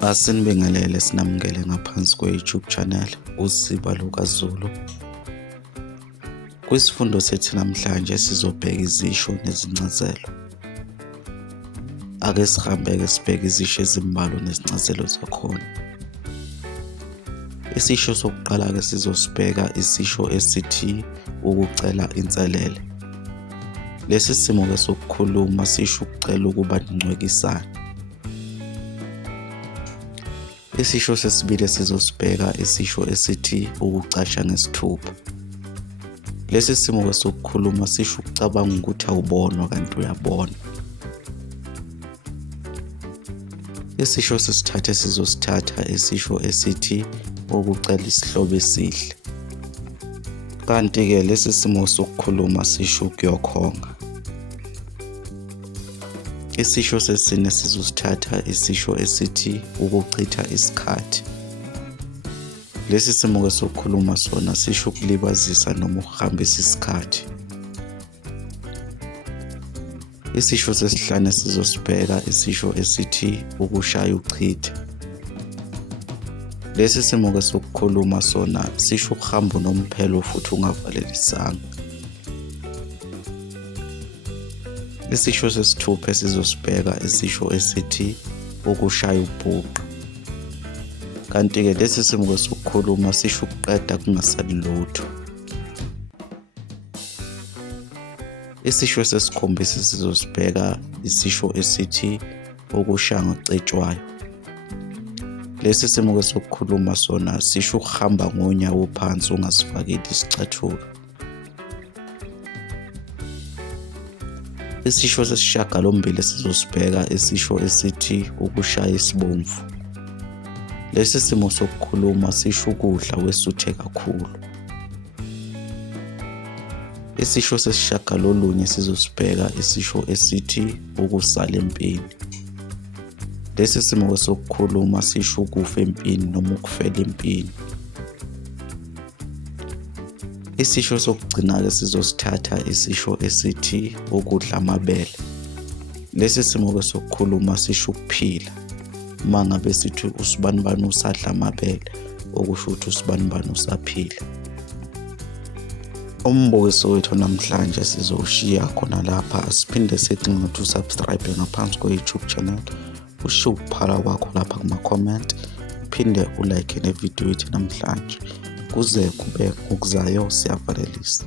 Asinibingelele sinamukele ngaphansi kwe-YouTube channel uSiba lukaZulu. Kwisifundo sethu namhlanje sizobheka izisho nezincazelo. Ake sihambe-ke sibheke izisho ezimbalwa nezincazelo zakhona. Isisho sokuqala-ke sizosibheka isisho esithi ukucela inselele. Lesi simo-ke sokukhuluma sisho ukucela ukuba nincwekisane. Isisho sesibili sizosibheka isisho esithi ukucasha ngesithupha. Lesi simo sokukhuluma sisho ukucabanga ukuthi awubonwa kanti uyabona. Isisho sesithathu sizosithatha isisho esithi ukucela isihlobo esihle. Kanti-ke lesi simo sokukhuluma sisho ukuyokhonga. Isisho sesine sizosithatha isisho esithi ukuchitha isikhathi. Lesi simo sokukhuluma sona sisho ukulibazisa noma ukuhambisa isikhathi. Isisho sesihlanu sizosibheka isisho esithi ukushaya uchithe. Lesi simo sokukhuluma sona sisho ukuhamba unomphelo futhi ungavalelisanga. Isisho sesithupha sizosibheka isisho esithi ukushaya ubhuqa. Kanti-ke lesi simo sokukhuluma sisho ukuqeda kungasali lutho. Isisho sesikhombisa sizosibheka isisho esithi ukushaya ngocetshwayo. Lesi simo sokukhuluma sona sisho ukuhamba ngonyawo phansi ungasifakeli isicathulo. Isisho sesishiyagalombili sizosibheka isisho esithi ukushaya isibomvu. Lesi simo sokukhuluma sisho ukudla wesuthe kakhulu. Isisho sesishiyagalolunye sizosibheka isisho esithi ukusala empini. Lesi simo sokukhuluma sisho ukufa empini noma ukufela empini. Isisho sokugcina-ke sizosithatha isisho esithi ukudla amabele. Lesi simo sokukhuluma sisho ukuphila. Uma ngabe sithi usibanibani usadla amabele, okusho ukuthi usibanibani usaphila. Umbukiso wethu namhlanje sizowushiya khona lapha. Asiphinde sidinga ukuthi usubscribe ngaphansi kwe-YouTube channel. Ushiye ukuphala kwakho lapha kuma-comment. Uphinde ulike nevidiyo yethu namhlanje. Kuze kube ngokuzayo siyavalelisa.